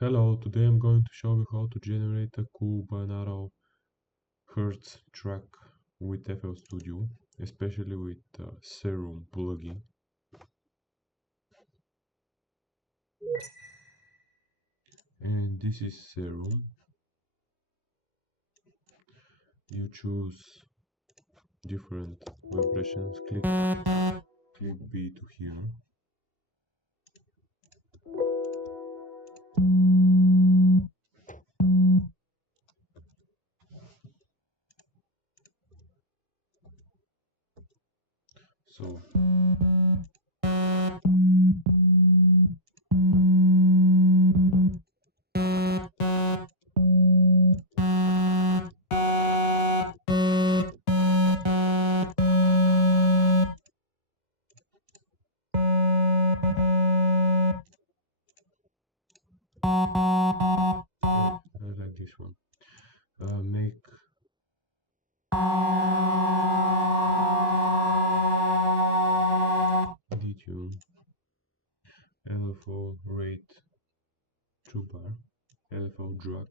Hello, today I'm going to show you how to generate a cool binaural hertz track with FL Studio, especially with Serum plugin. And this is Serum. You choose different vibrations, click B to hear. So I like this one. Make detune LFO rate to bar, LFO drag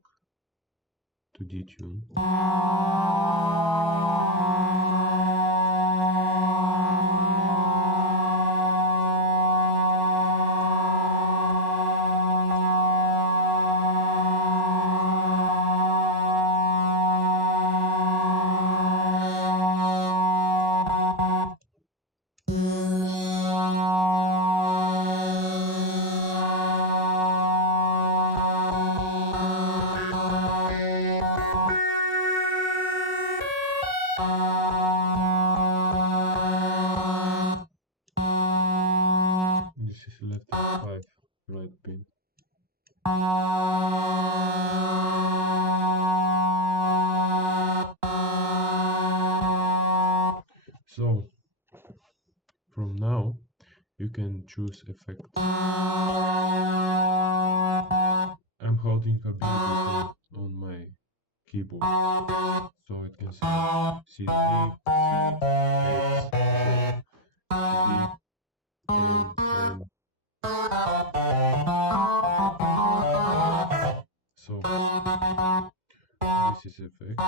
to detune. This is left F5, right pin. So from now you can choose effects. I'm holding a B button on my keyboard, so it can say C, D, X, D, and so this is effect.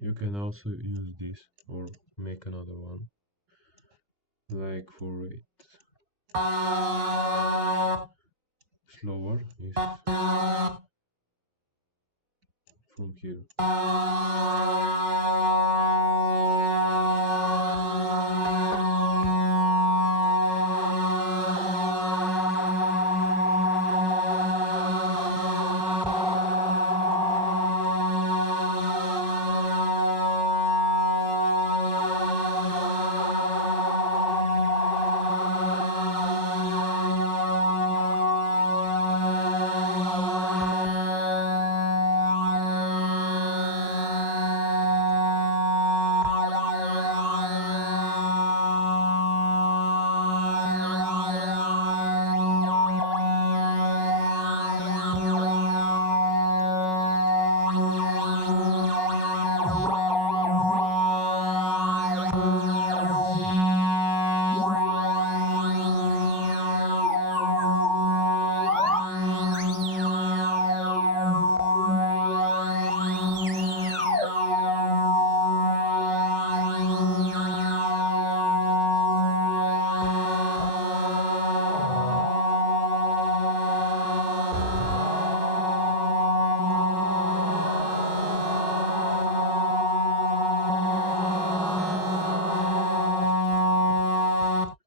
You can also use this or make another one, like for rate. Slower is from here.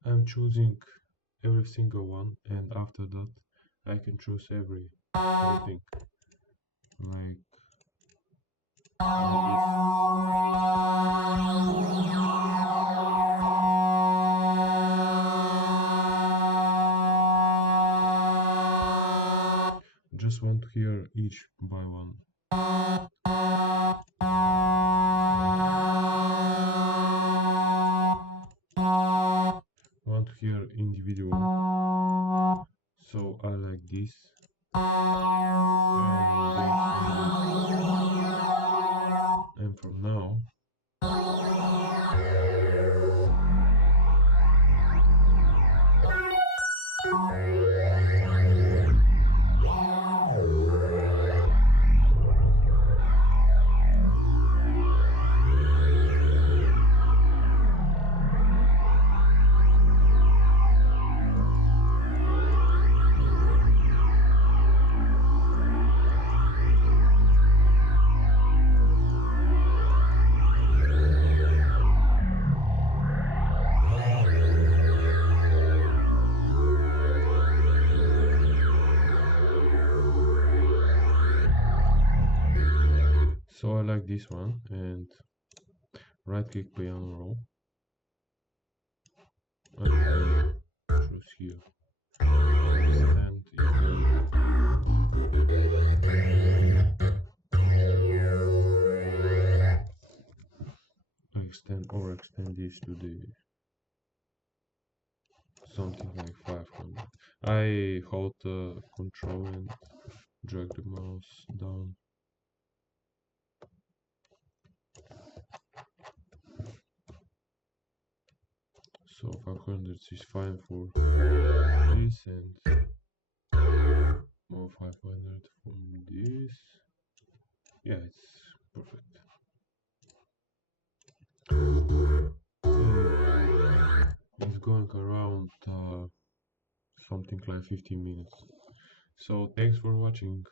I'm choosing every single one, and after that I can choose everything, like just want to hear each by one. Want to hear individual, so I like this. And And from now, so I like this one, and right click piano roll, and choose here extend, extend this to the something like 500. I hold the control and drag the mouse down. So 500 is fine for this, and more 500 from this. Yeah, it's perfect. It's going around something like 15 minutes. So thanks for watching.